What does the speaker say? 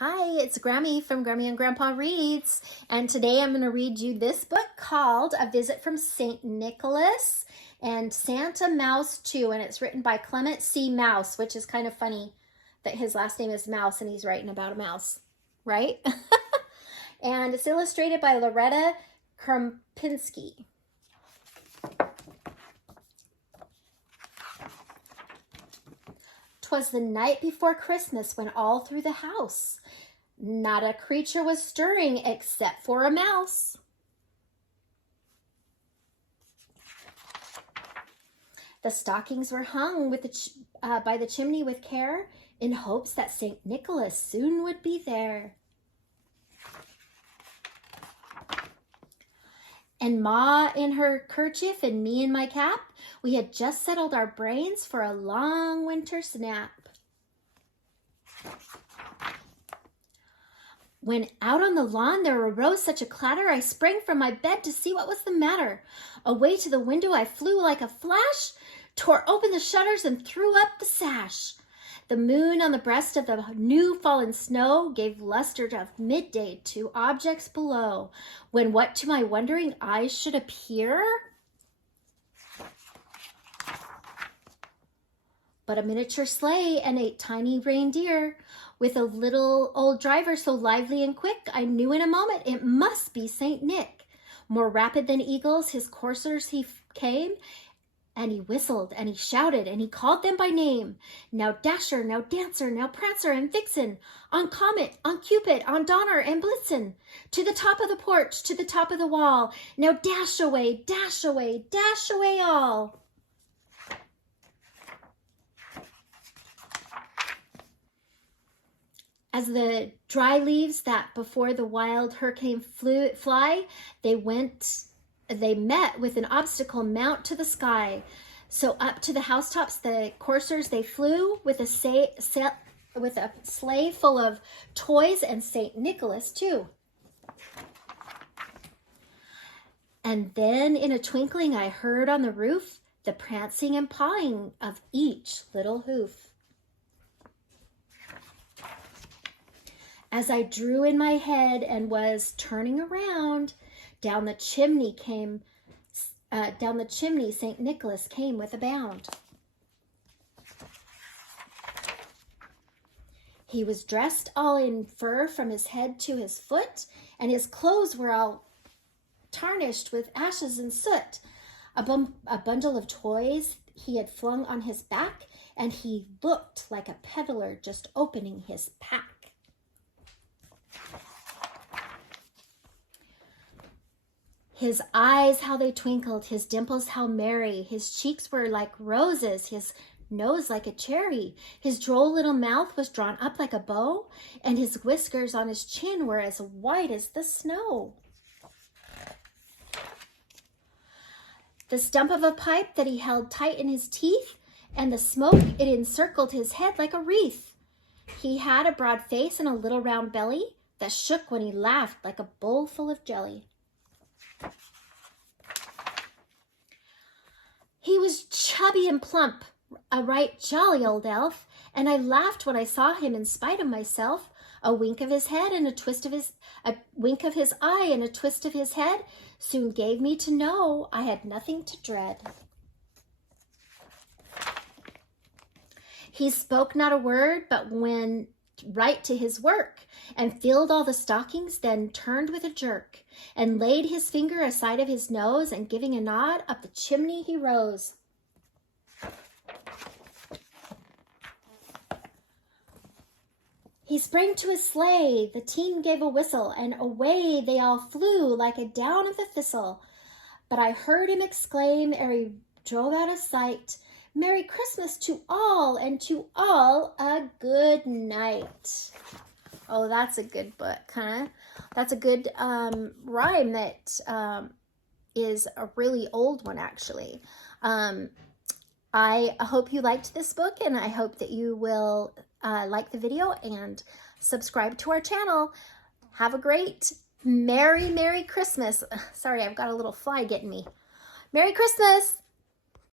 Hi, it's Grammy from Grammy and Grandpa Reads, and today I'm going to read you this book called A Visit from St. Nicholas and Santa Mouse too, and it's written by Clement C Mouse, which is kind of funny that his last name is Mouse and he's writing about a mouse, right? And it's illustrated by Loretta Krumpinski. 'Twas the night before Christmas when all through the house not a creature was stirring except for a mouse. The stockings were hung with by the chimney with care, in hopes that St. Nicholas soon would be there. And Ma in her kerchief and me in my cap, we had just settled our brains for a long winter's nap. When out on the lawn there arose such a clatter, I sprang from my bed to see what was the matter. Away to the window I flew like a flash, tore open the shutters and threw up the sash. The moon on the breast of the new fallen snow gave luster of midday to objects below, when what to my wondering eyes should appear but a miniature sleigh and 8 tiny reindeer, with a little old driver so lively and quick, I knew in a moment it must be St. Nick. More rapid than eagles, his coursers he came, and he whistled, and he shouted, and he called them by name. Now Dasher, now Dancer, now Prancer and Vixen, on Comet, on Cupid, on Donner and Blitzen, to the top of the porch, to the top of the wall. Now dash away, dash away, dash away all. As the dry leaves that before the wild hurricane fly, they met with an obstacle mount to the sky. So up to the housetops the coursers they flew, with a sleigh full of toys and St. Nicholas too. And then in a twinkling I heard on the roof the prancing and pawing of each little hoof. As I drew in my head and was turning around, down the chimney St. Nicholas came with a bound. He was dressed all in fur from his head to his foot, and his clothes were all tarnished with ashes and soot. A bundle of toys he had flung on his back, and he looked like a peddler just opening his pack. His eyes, how they twinkled, his dimples, how merry. His cheeks were like roses, his nose like a cherry. His droll little mouth was drawn up like a bow, and his whiskers on his chin were as white as the snow. The stump of a pipe that he held tight in his teeth, and the smoke, it encircled his head like a wreath. He had a broad face and a little round belly that shook when he laughed like a bowl full of jelly. He was chubby and plump, a right jolly old elf, and I laughed when I saw him in spite of myself. A wink of his head and a wink of his eye and a twist of his head soon gave me to know I had nothing to dread. He spoke not a word, but went right to his work, and filled all the stockings, then turned with a jerk, and laid his finger aside of his nose, and giving a nod, up the chimney he rose. He sprang to his sleigh, the team gave a whistle, and away they all flew like a down of the thistle. But I heard him exclaim, ere he drove out of sight, Merry Christmas to all, and to all a good night. Oh, that's a good book, huh? That's a good rhyme that is a really old one, actually. I hope you liked this book, and I hope that you will like the video and subscribe to our channel. Have a great Merry Christmas. Sorry, I've got a little fly getting me. Merry Christmas!